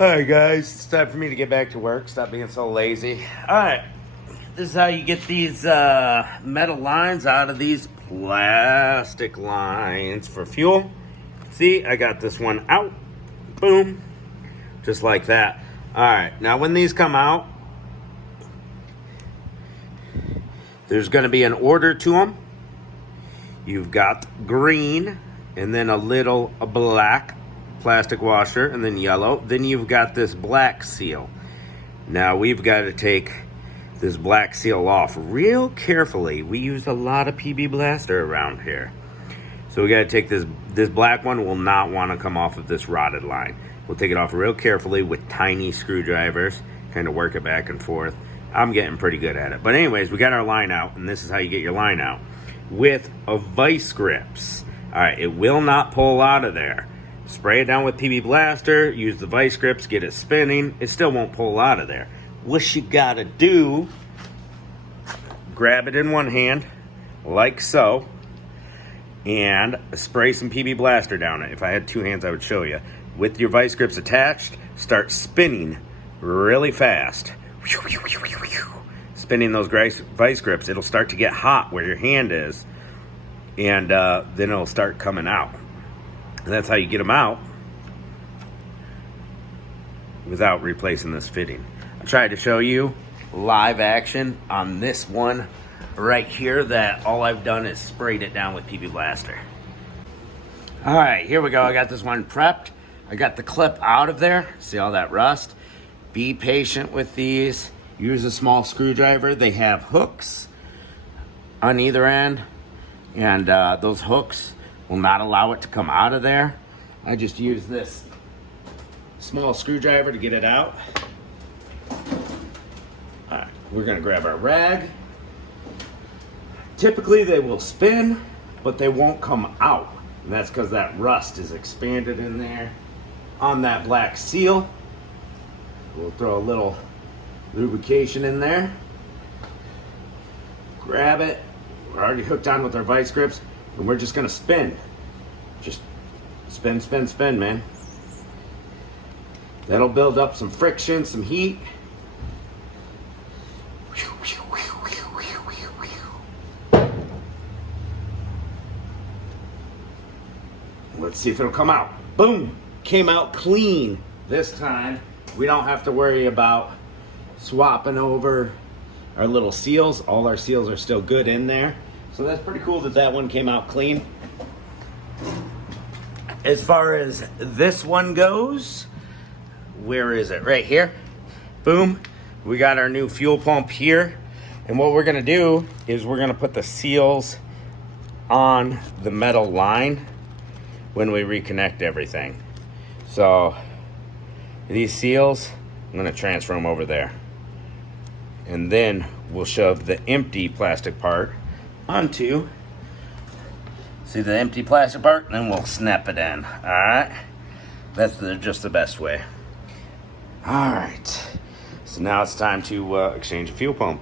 Alright guys, it's time for me to get back to work. Stop being so lazy. Alright, this is how you get these metal lines out of these plastic lines for fuel. See, I got this one out. Boom. Just like that. Alright, now when these come out, there's going to be an order to them. You've got green, and then a black plastic washer, and then yellow. Then you've got this black seal. Now we've got to take this black seal off real carefully. We use a lot of PB Blaster around here. So we got to take this black one will not want to come off of this rotted line. We'll take it off real carefully with tiny screwdrivers, kind of work it back and forth. I'm getting pretty good at it. But anyways, we got our line out, and this is how you get your line out. With a vice grips. Alright, it will not pull out of there. Spray it down with PB Blaster, use the vice grips, get it spinning. It still won't pull out of there. What you gotta do, grab it in one hand, like so, and spray some PB Blaster down it. If I had two hands, I would show you. With your vice grips attached, start spinning really fast. Spinning those vice grips, it'll start to get hot where your hand is, and then it'll start coming out. And that's how you get them out without replacing this fitting. I tried to show you live action on this one right here that all I've done is sprayed it down with PB Blaster. All right, here we go. I got this one prepped. I got the clip out of there. See all that rust? Be patient with these. Use a small screwdriver. They have hooks on either end, and those hooks will not allow it to come out of there. I just use this small screwdriver to get it out. All right, we're gonna grab our rag. Typically they will spin, but they won't come out. And that's because that rust is expanded in there on that black seal. We'll throw a little lubrication in there. Grab it. We're already hooked on with our vice grips, and we're just gonna spin. Just spin, spin, spin, man. That'll build up some friction, some heat. Let's see if it'll come out. Boom! Came out clean this time. We don't have to worry about swapping over our little seals. All our seals are still good in there. So that's pretty cool that that one came out clean. As far as this one goes, where is it? Right here. Boom. We got our new fuel pump here. And what we're gonna do is we're gonna put the seals on the metal line when we reconnect everything. So these seals, I'm gonna transfer them over there. And then we'll shove the empty plastic part onto, see the empty plastic part, and then we'll snap it in. All right, that's just the best way. All right, so now it's time to exchange a fuel pump.